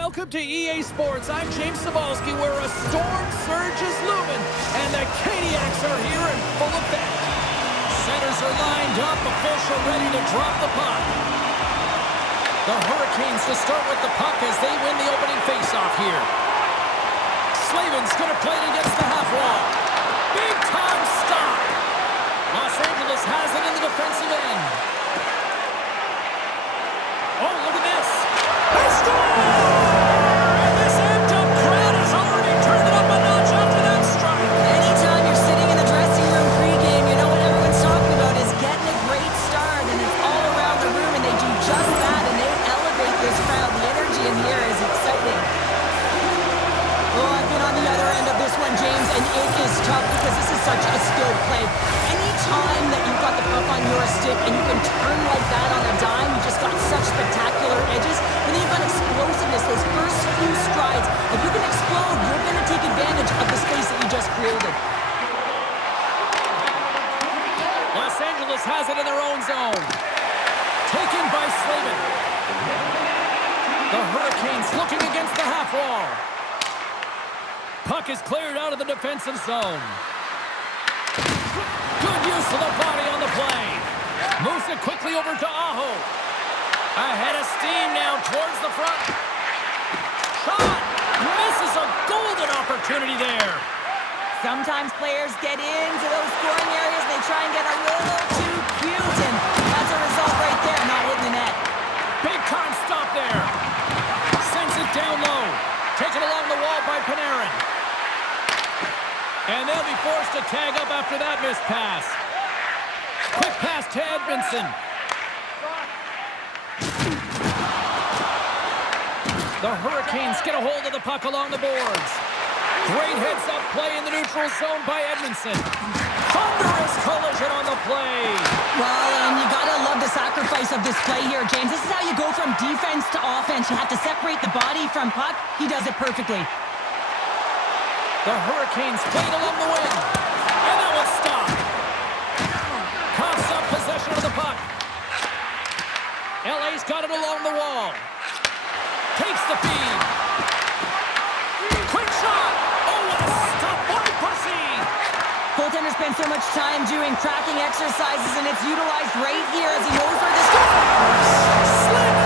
Welcome to EA Sports. I'm James Cybulski, where a storm surge is looming, and the Caniacs are here in full effect. Centers are lined up, official ready to drop the puck. The Hurricanes to start with the puck as they win the opening faceoff here. Slavin's going to play it against the half wall. Big time stop. Los Angeles has it in the defensive end. Oh, look at this. They score! And this amped-up crowd has already turned it up a notch after that strike. Anytime you're sitting in the dressing room pregame, you know what everyone's talking about is getting a great start, and it's all around the room, and they do just that, and they elevate this crowd. The energy in here is exciting. Oh, I've been on the other end of this one, James, and it is tough because this is such a skilled play. Anytime that you've got the puck on your stick and you can turn like that on a dime, you just got such spectacular edges. And then you've got explosiveness, those first few strides. If you can explode, you're going to take advantage of the space that you just created. Los Angeles has it in their own zone. Taken by Slavin. The Hurricanes looking against the half wall. Puck is cleared out of the defensive zone. Good use of the body on the play. Moves it quickly over to Aho. Ahead of steam now towards the front. Shot! Misses a golden opportunity there. Sometimes players get into those scoring areas and they try and get a little too cute, and that's a result right there, not hitting the net. Big time stop there. Sends it down low. Taken along the wall by Panarin. And they'll be forced to tag up after that missed pass. Quick pass to Edmondson. The Hurricanes get a hold of the puck along the boards. Great heads-up play in the neutral zone by Edmondson. Thunderous collision on the play. Well, and you gotta love the sacrifice of this play here, James. This is how you go from defense to offense. You have to separate the body from puck. He does it perfectly. The Hurricanes played along the wing. And that was stopped. Coughs up possession of the puck. LA's got it along the wall. Takes the feed. Quick shot. Oh, what a stop by Pussy. Goaltender spends so much time doing tracking exercises, and it's utilized right here as he knows where this goes. Slick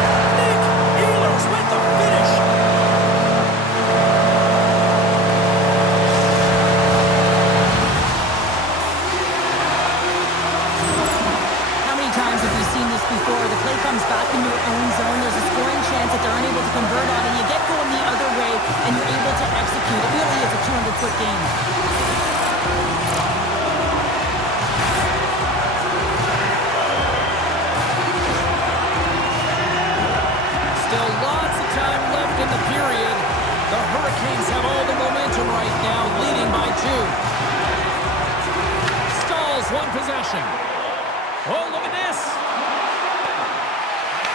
Nick Ehlers with the finish. How many times have we seen this before? The play comes back in your own zone. There's a scoring chance that they're unable to convert on, and you get going the other way, and you're able to execute. It really is a 200-foot game. Still lots of time left in the period. The Hurricanes have all the momentum right now, leading by 2. Stalls one possession. Oh, look at this.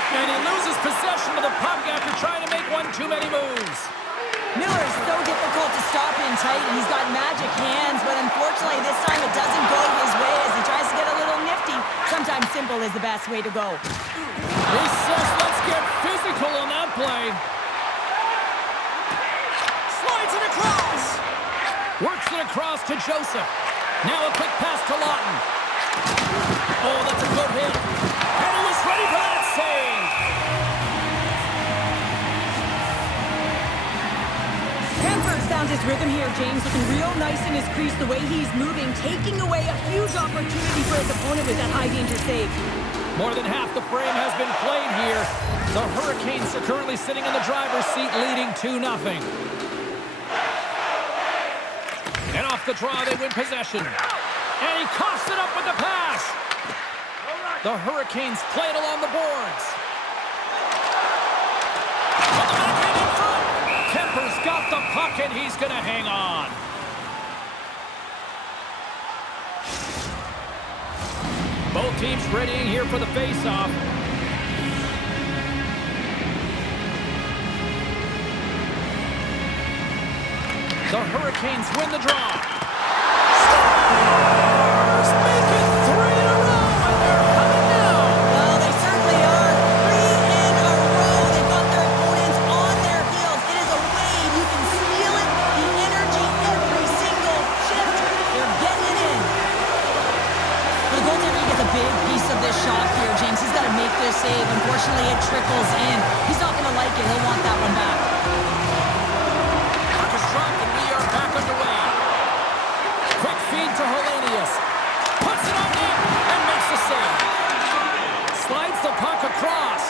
And he loses possession of the puck after trying to make one too many moves. Miller is so difficult to stop in tight, and he's got magic hands, but unfortunately this time it doesn't go his way as he tries to get a little nifty. Sometimes simple is the best way to go. He says, let's get physical on that play. Slides it across. Works it across to Joseph. Now a quick pass to Lawton. Oh, that's a good hit. And he was ready for that save. Kemper's found his rhythm here, James, looking real nice in his crease the way he's moving, taking away a huge opportunity for his opponent with that high-danger save. More than half the frame has been played here. The Hurricanes are currently sitting in the driver's seat, leading 2-0. And off the draw, they win possession. And he coughs it up with the pass. The Hurricanes play it along the boards. On the backhand in front. Kemper's got the puck, and he's going to hang on. Both teams readying here for the face-off. The Hurricanes win the draw. Stars make it 3 in a row, and they're coming now. Well, they certainly are. 3 in a row. They've got their opponents on their heels. big piece of this shot here, James. He's got to make this save. Unfortunately, it trickles in. He's not going to like it. He'll want that one back. Puck is dropped, and we are back underway. Quick feed to Hellenius. Puts it on net and makes the save. Slides the puck across.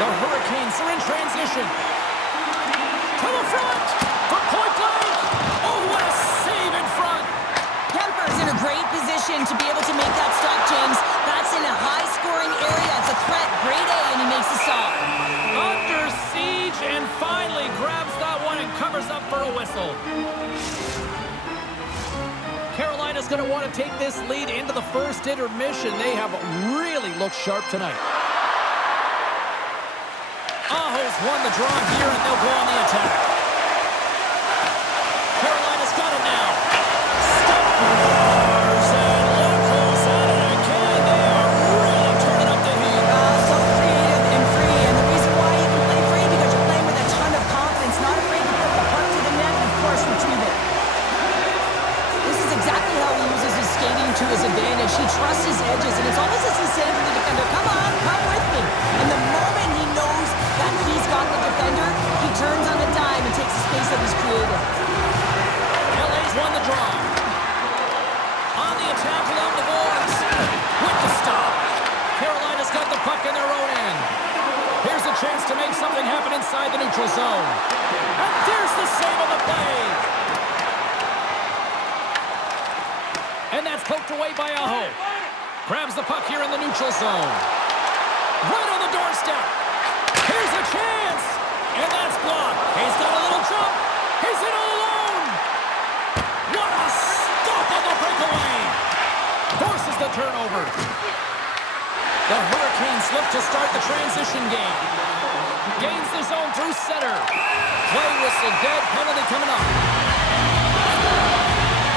The Hurricanes are in transition. To the front for point blank. Oh, what a save in front. Kemper's in a great position to be able to make that stop, James. That's in a high-scoring area. It's a threat. Grade A, and he makes the stop. Under siege and finally grabs that one and covers up for a whistle. Carolina's going to want to take this lead into the first intermission. They have really looked sharp tonight. Aho's won the draw here, and they'll go on the attack. Carolina's got it now. Stars, and look who's at it again. They are really turning up the heat. So creative and free, and the reason why you can play free because you're playing with a ton of confidence, not afraid to put the puck to the net and, of course, retrieve it. This is exactly how he uses his skating to his advantage. He trusts his edges, and it's almost as he's saying to the defender, come on, come with me. And the moment he knows that he's got the defender, he turns on a dime and takes the space that he's created. LA's won the draw. On the attack along the boards. With the stop. Carolina's got the puck in their own end. Here's a chance to make something happen inside the neutral zone. And there's the save on the play. And that's poked away by Aho. Grabs the puck here in the neutral zone. Right on the doorstep. Here's a chance. And that's blocked. He's got a little jump. He's in all alone. What a stop on the breakaway. Forces the turnover. The Hurricanes look to start the transition game. Gains the zone through center. Play whistle dead. Penalty coming up.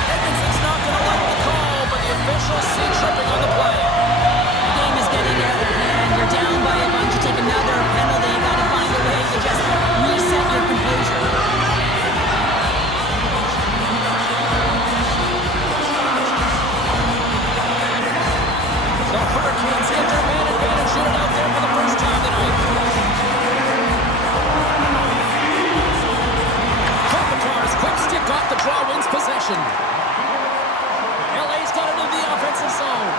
Edmondson's not going to like the call, but the officials see tripping on the play. The game is getting out of hand. You're down by a bunch. You take another penalty. You got to find a way to just reset your composure. The Hurricanes get their man advantage unit out there for the first time tonight. Kopitar's quick stick off the draw wins possession. LA's got it in the offensive zone.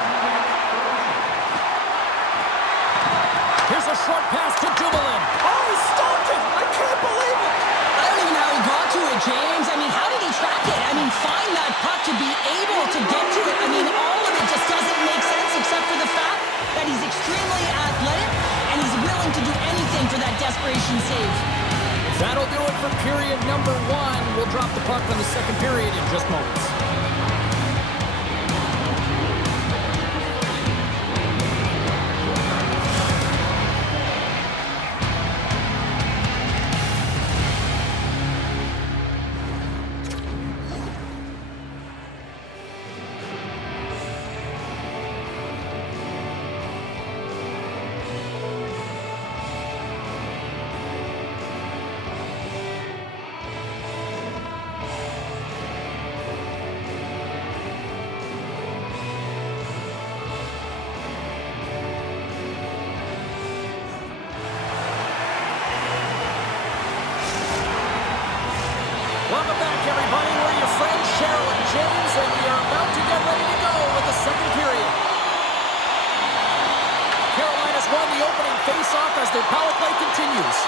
Here's a short pass to Dumoulin. Oh, he stopped it! I can't believe it! I don't even know how he got to it, James. I mean, how did he track it? I mean, find that puck to be able to get to it. I mean, all of it just doesn't make sense except for the fact that he's extremely athletic and he's willing to do anything for that desperation save. That'll do it for period number 1. We'll drop the puck on the second period in just moments. Welcome back, everybody. We're your friends, Cheryl and James, and we are about to get ready to go with the second period. Carolina's won the opening face-off as their power play continues.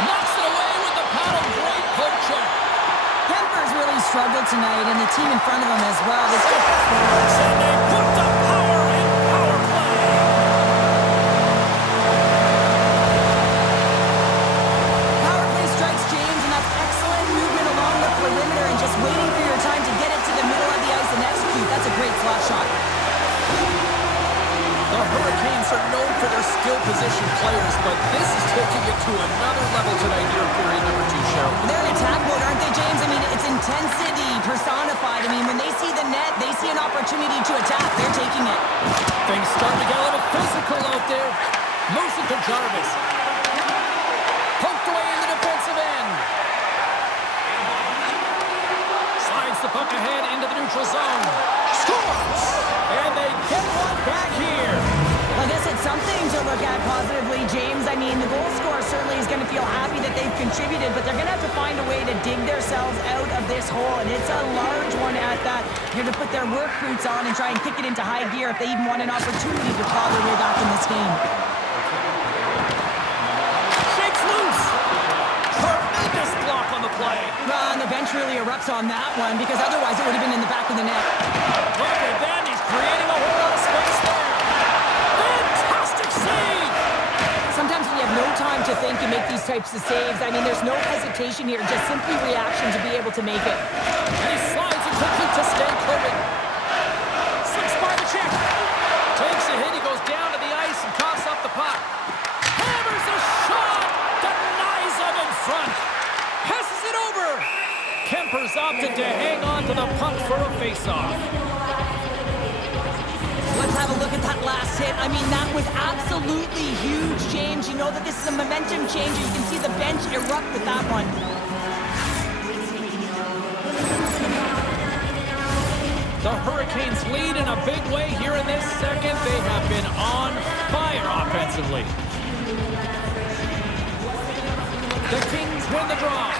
Knocks it away with the paddle. Great poke check. Kemper's really struggled tonight, and the team in front of him as well. And they put the power in power play. Power play strikes, James, and that's excellent movement along the perimeter and just waiting for your time to get it to the middle of the ice and execute. That's a great slot shot. The Hurricanes are known for their skill position players, but this is taking it to another level tonight here in period number 2, Cheryl. They're in attack mode, aren't they, James? I mean, it's intensity personified. I mean, when they see the net, they see an opportunity to attack. They're taking it. Things starting to get a little physical out there. Moves it to Jarvis. Poked away in the defensive end. Slides the puck ahead into the neutral zone. Scores! And they get positively, James. I mean, the goal scorer certainly is going to feel happy that they've contributed, but they're going to have to find a way to dig themselves out of this hole, and it's a large one at that. They're going to put their work boots on and try and kick it into high gear if they even want an opportunity to claw their way back in this game. Shakes loose. Tremendous block on the play. And the bench really erupts on that one, because otherwise it would have been in the back of the net. Look at that. He's creating a whole lot of space there. Fantastic save. Sometimes when you have no time to think, you make these types of saves. I mean, there's no hesitation here, just simply reaction to be able to make it. And he slides it quickly to Stan Corbin. Slips by the check. Takes a hit. He goes down to the ice and coughs up the puck. Hammers a shot. Denies him in front. Passes it over. Kemper's opted to hang on to the puck for a face-off. Let's have a look at that last hit. I mean, that was absolutely huge, James. You know that this is a momentum changer. You can see the bench erupt with that one. The Hurricanes lead in a big way here in this second. They have been on fire offensively. The Kings win the draw.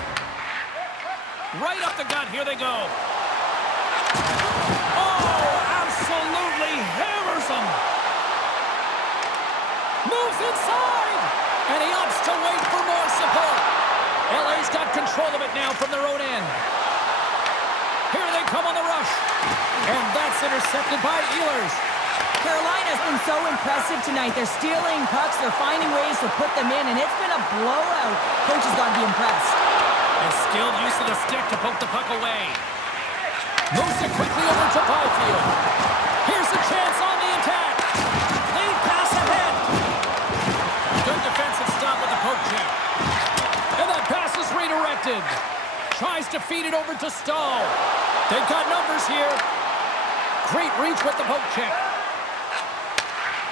Right up the gut. Here they go. Oh, absolutely hammers them. Moves inside. And he opts to wait for more support. LA's got control of it now from their own end. Here they come on the rush. And that's intercepted by Ehlers. Carolina's been so impressive tonight. They're stealing pucks. They're finding ways to put them in, and it's been a blowout. Coach has got to be impressed. And skilled use of the stick to poke the puck away. Moves it quickly over to Byfield. Here's a chance on the attack. Lead pass ahead. Good defensive stop with the poke check. And that pass is redirected. Tries to feed it over to Stahl. They've got numbers here. Great reach with the poke check.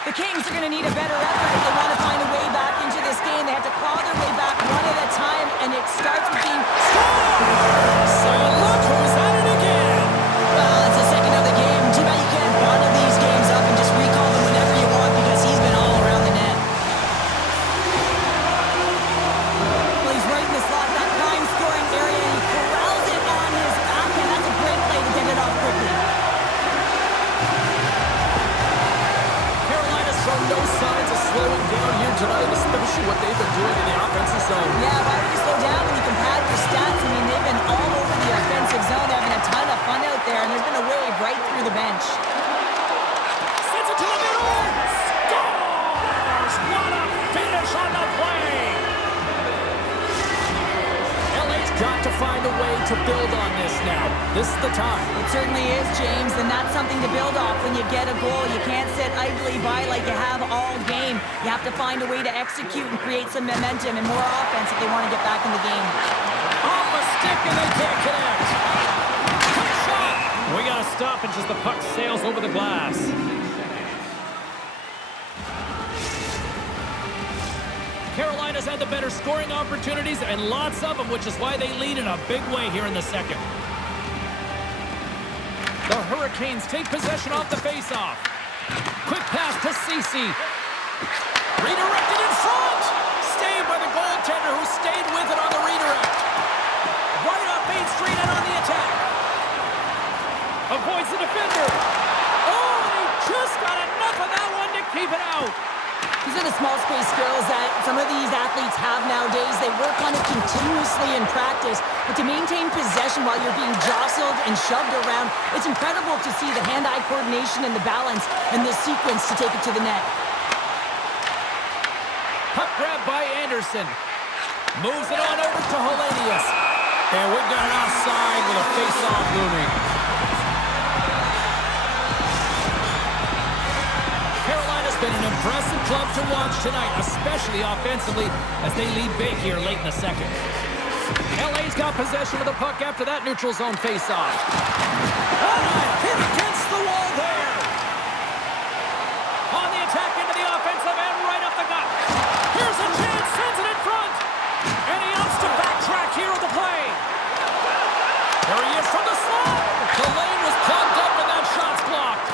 The Kings are going to need a better effort if they want to find a way back into this game. They have to claw their way back one at a time, and it starts with being scored. So look who's at it again. Well, it's the second of the game. Too bad you can't bundle these games up and just recall them whenever you want, because he's been all around the net. Well, he's right in the slot, that prime scoring area, and he corrals it on his backhand. That's a great play to get it off quickly. No signs of slowing down here tonight, especially what they've been doing in the offensive zone. Yeah, why would you slow down when you can pad your stats? I mean, they've been all over the offensive zone. They're having a ton of fun out there, and there's been a wave right through the bench. Sends it to the middle. Scores! What a finish on the play! LA's got to find a way to build on this now. This is the time. It certainly is, James, and that's something to build off when you get a goal. You can't sit idly by like you have all game. You have to find a way to execute and create some momentum and more offense if they want to get back in the game. Off a stick and they can't connect. Quick shot. We got to stop it as the puck sails over the glass. Carolina's had the better scoring opportunities and lots of them, which is why they lead in a big way here in the second. The Hurricanes take possession off the faceoff. Quick pass to Ceci. Redirected in front. Saved by the goaltender who stayed with it on the redirect. Right up Main Street and on the attack. Avoids the defender. Oh, and he just got enough of that one to keep it out. These are the small space skills that some of these athletes have nowadays. They work on it continuously in practice, but to maintain possession while you're being jostled and shoved around, it's incredible to see the hand-eye coordination and the balance in this sequence to take it to the net. Puck grab by Anderson. Moves it on over to Hellenius. And we've got an offside with a face-off looming. Carolina's been an impressive club to watch tonight, especially offensively, as they lead big here late in the second. LA's got possession of the puck after that neutral zone face-off. What a hit against the wall there! On the attack into the offensive end, right up the gut. Here's a chance, sends it in front. And he opts to backtrack here with the play. There he is from the slot. The lane was plugged up and that shot's blocked.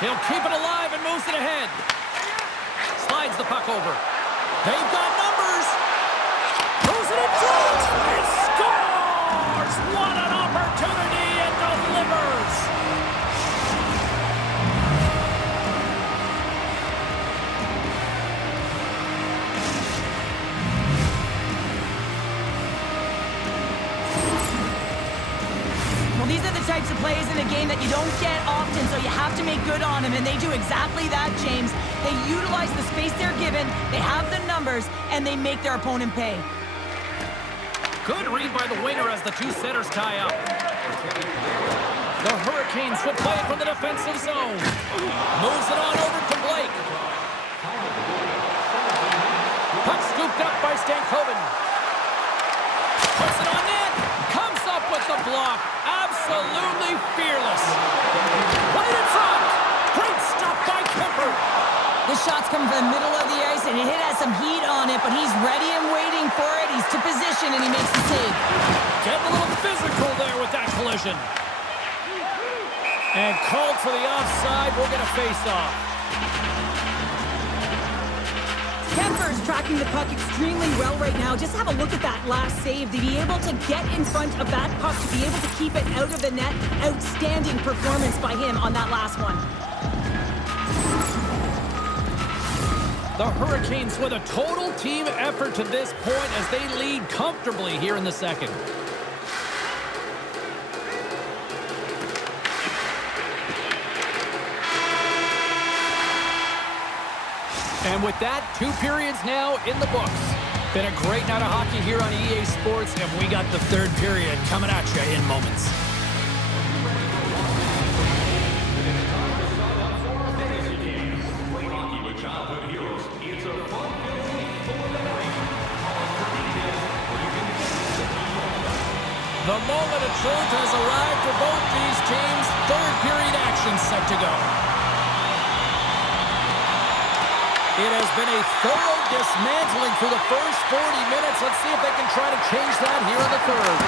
He'll keep it alive and moves it ahead. Slides sends the puck over. They've got numbers. Throws it in front. He scores! What an opportunity and delivers! Well, these are the types of plays in a game that you don't get often, so you have to make good on them, and they do exactly that, James. They utilize the space they're given, they have the numbers, and they make their opponent pay. Good read by the winger as the two centers tie up. The Hurricanes will play it from the defensive zone. Moves it on over to Blake. Puck scooped up by Stankoven. Puts it on net. Comes up with the block. Absolutely fearless. Right in front. Great stop by Kemper. The shot's coming from the middle of the ice, and it has some heat on it, but he's ready and waiting for it. He's to position, and he makes the save. Getting a little physical there with that collision. And called for the offside. We're going to face off. Kemper's tracking the puck extremely well right now. Just have a look at that last save. To be able to get in front of that puck, to be able to keep it out of the net. Outstanding performance by him on that last one. The Hurricanes with a total team effort to this point as they lead comfortably here in the second. And with that, 2 periods now in the books. Been a great night of hockey here on EA Sports, and we got the 3rd period coming at you in moments. The moment of truth has arrived for both these teams. 3rd period action set to go. It has been a thorough dismantling through the first 40 minutes. Let's see if they can try to change that here in the 3rd.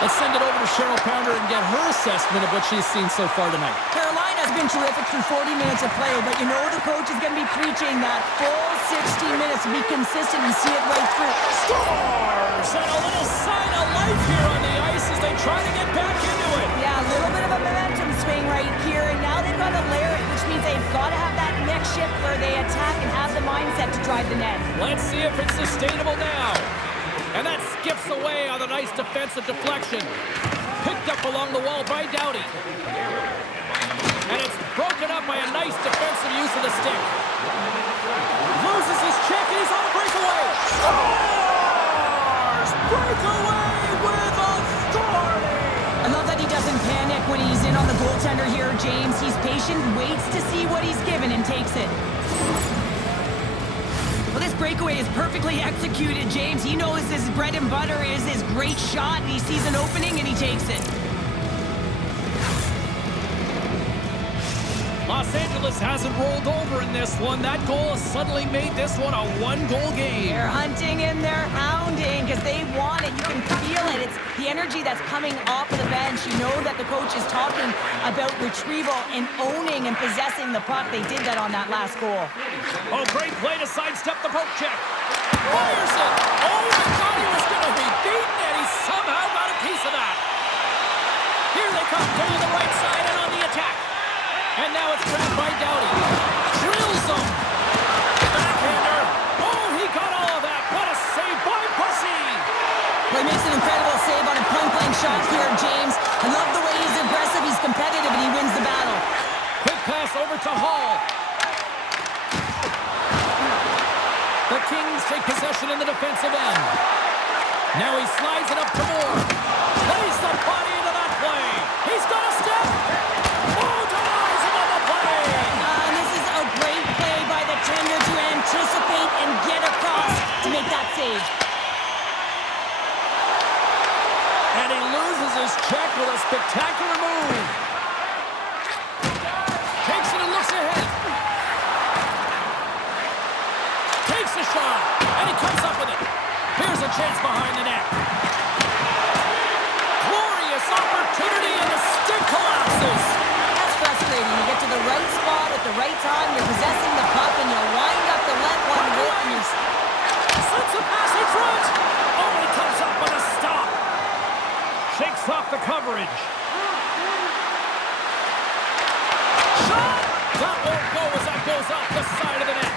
Let's send it over to Cheryl Pounder and get her assessment of what she's seen so far tonight. Carolina's been terrific through 40 minutes of play, but you know the coach is going to be preaching that full 60 minutes to be consistent and see it right through. Scores! And a little sign of life here on the ice as they try to get back into it. Yeah, a little bit of a momentum swing right here, and now they've got to layer it, which means they've got to have that next shift where they attack and have the mindset to drive the net. Let's see if it's sustainable now. And that skips away on a nice defensive deflection. Picked up along the wall by Doughty. And it's broken up by a nice defensive use of the stick. Loses his check and he's on a breakaway. Scores! Breakaway with authority! I love that he doesn't panic when he's in on the goaltender here, James. He's patient, waits to see what he's given, and takes it. Well, this breakaway is perfectly executed, James. He knows his bread and butter is his great shot, and he sees an opening, and he takes it. Los Angeles hasn't rolled over in this one. That goal has suddenly made this one a 1-goal game. They're hunting and they're hounding because they want it. You can feel it. It's the energy that's coming off of the bench. You know that the coach is talking about retrieval and owning and possessing the puck. They did that on that last goal. Oh, great play to sidestep the poke check. Fires it. Oh, he thought he was going to be beaten, and he somehow got a piece of that. Here they come, to the right side and on the attack. And now it's grabbed by Doughty. Drills him. Backhander. Oh, he got all of that. What a save by Pussy. Well, he makes an incredible save on a point-blank shot here, James. I love the way he's aggressive, he's competitive, and he wins the battle. Quick pass over to Hall. The Kings take possession in the defensive end. Now he slides it up to Moore. Plays the body into that play. He's got a step. Oh, denies him on the play. And this is a great play by the tender to anticipate and get across to make that save. And he loses his check with a spectacular move. Takes it and looks ahead. Takes a shot, and he comes up with it. Here's a chance behind the net. Glorious opportunity, and the stick collapses. That's frustrating. You get to the right spot at the right time, you're possessing the puck, and you wind up to let one Shot won't go as that goes off the side of the net.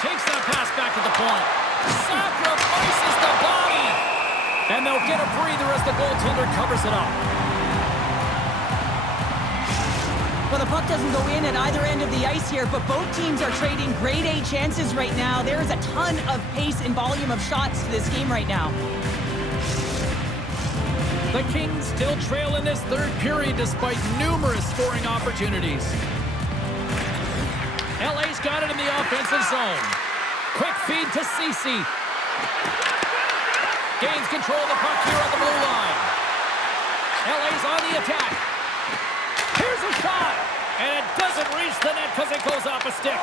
Takes that pass back at the point. Sacrifices the body. And they'll get a breather as the goaltender covers it up. Well, the puck doesn't go in at either end of the ice here, but both teams are trading grade A chances right now. There is a ton of pace and volume of shots to this game right now. The Kings still trail in this third period despite numerous scoring opportunities. LA's got it in the offensive zone. Quick feed to Ceci. Gains control of the puck here on the blue line. LA's on the attack. Here's a shot, and it doesn't reach the net because it goes off a stick.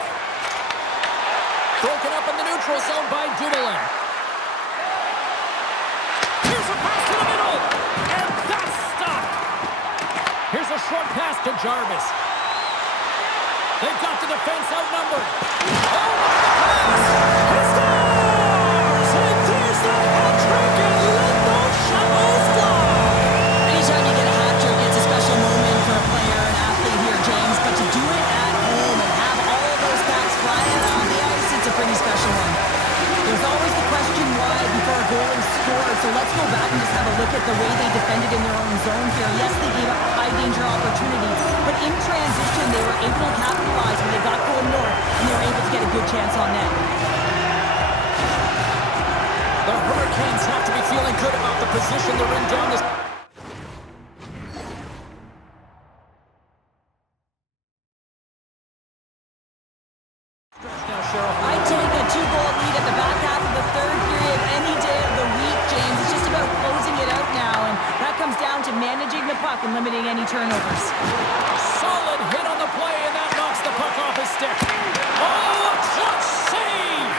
Broken up in the neutral zone by Dumoulin. Here's a pass to the middle, and that's stopped. Here's a short pass to Jarvis. They've got the defense outnumbered. Oh, what a pass! He scores! And there's the hat trick, and let those shovels fly! Anytime you get a hat trick, it's a special moment for a player, an athlete here, James. But to do it at home and have all of those bats flying around the ice, it's a pretty special one. There's always the question why before a goal is scored, so let's go back and just have a look at the way they defended in their own zone here. Yes, they gave up high-danger opportunities, but in transition, they were able to capitalize when they got going north, and they were able to get a good chance on net. The Hurricanes have to be feeling good about the position they're in down this... I take a two-goal lead at the back half of the third period any day of the week, James. It's just about closing it out now, and that comes down to managing the puck and limiting any turnovers. Solid hit on the play, and that knocks the puck off his stick. Oh, a clutch save!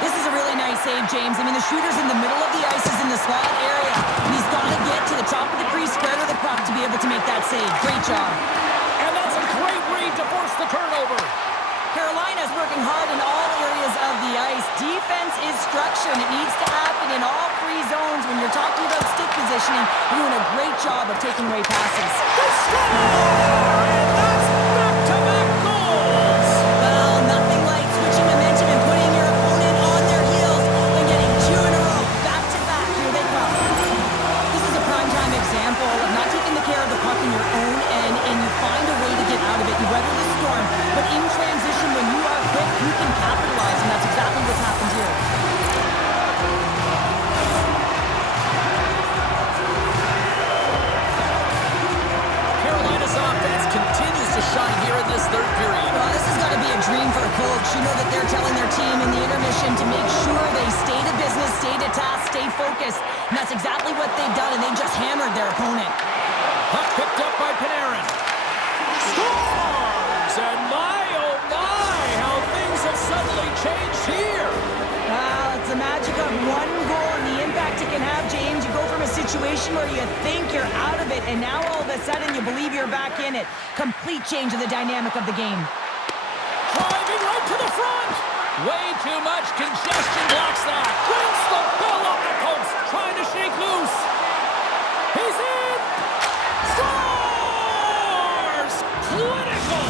This is a really nice save, James. I mean, the shooter's in the middle of the ice, is in the slot area, and he's got to get to the top of the crease, square to the puck to be able to make that save. Great job. And that's a great read to force the turnover. Carolina's working hard in all areas of the ice. Defense is structure, and it needs to happen in all three zones. When you're talking about stick positioning, you're doing a great job of taking away passes. They score! And that's back-to-back goals! Well, nothing like switching momentum and putting your opponent on their heels and getting two in a row. Back-to-back, here they come. This is a prime-time example of not taking the care of the puck in your own end, and you find a way to get out of it. You weather the storm, but in transition, when you are quick, you can capitalize, and that's exactly what's happened here. Carolina's offense continues to shine here in this third period. Well, this has got to be a dream for a coach. You know that they're telling their team in the intermission to make sure they stay to business, stay to task, stay focused, and that's exactly what they've done, and they just hammered their opponent. Puck picked up by Panarin. Scores! And my, oh my, how things have suddenly changed here. Well, it's the magic of one goal and the impact it can have, James. You go from a situation where you think you're out of it, and now all of a sudden you believe you're back in it. Complete change of the dynamic of the game. Driving right to the front. Way too much congestion blocks that. Brings the ball up the post, trying to shake loose. He's in. Scores! Clinical.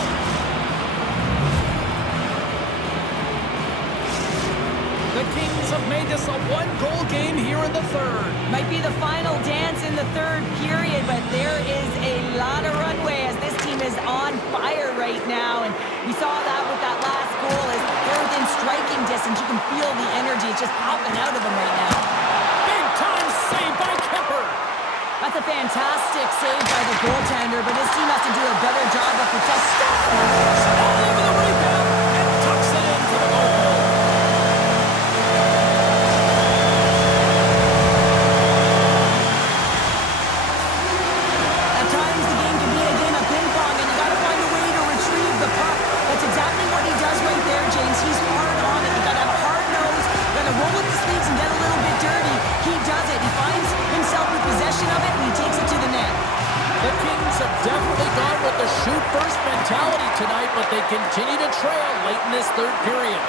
The Kings have made this a one-goal game here in the third. Might be the final dance in the third period, but there is a lot of runway as this team is on fire right now. And we saw that with that last goal as they're within striking distance. You can feel the energy. It's just popping out of them right now. Big time save by Kemper. That's a fantastic save by the goaltender, but his team has to do a better job of protecting. All over the rebound and tucks it into the goal. At times, the game can be a game of ping pong, and you got to find a way to retrieve the puck. That's exactly what he does right there, James. He's hard on it. You got to have a hard nose. You got to roll up the sleeves and get a little bit dirty. He does it. He finds himself with possession of it, and he takes it to the net. The Kings have definitely gone with the shoot-first mentality tonight, but they continue to trail late in this third period.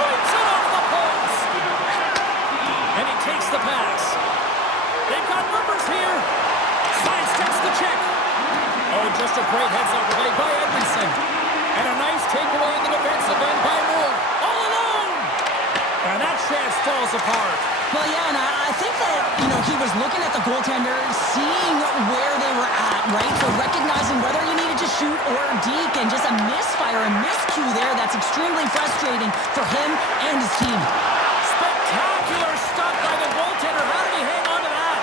Breaks it off the post. And he takes the pass. They've got numbers here. Sidesteps the check. Oh, just a great heads-up play by Edmondson. And a nice takeaway in the defensive end by Moore. All alone! And that chance falls apart. Well, yeah, and I think that, he was looking at the goaltender, seeing where they were at, right? So recognizing whether you needed to shoot or deke, and just a misfire, a miscue there that's extremely frustrating for him and his team. Spectacular stuff by the goaltender. How did he hang on to that?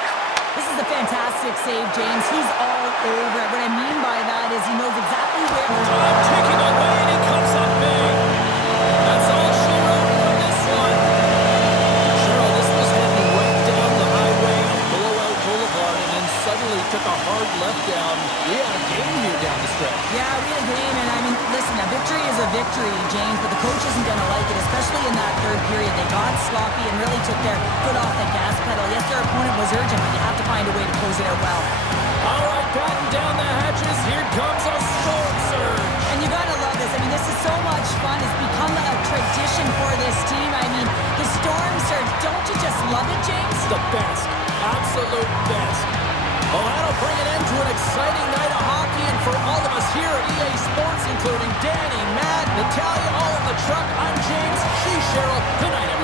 This is a fantastic save, James. He's all over it. What I mean by that is he knows exactly where... Time ticking away, and he comes up big. That's all she wrote from this one. Cheryl, this was heading right down the highway of Blowout Boulevard, and then suddenly took a hard left down. We had a game here down the stretch. Yeah, we had a game, and I mean, listen, a victory is a victory, James, but the coach isn't going to like it, especially in that third period. They got sloppy and really took their foot off the gas pedal. Yes, their opponent was urgent, but you have to find a way to close it out well. All right, batten down the hatches. Here comes a storm surge. And you got to love this. I mean, this is so much fun. It's become a tradition for this team. I mean, the storm surge, don't you just love it, James? The best. Absolute best. Well, that'll bring an end to an exciting night of hockey, and for all of us here at EA Sports, including Danny, Matt, Natalia, all in the truck, I'm James. She's Cheryl. Good night, everyone.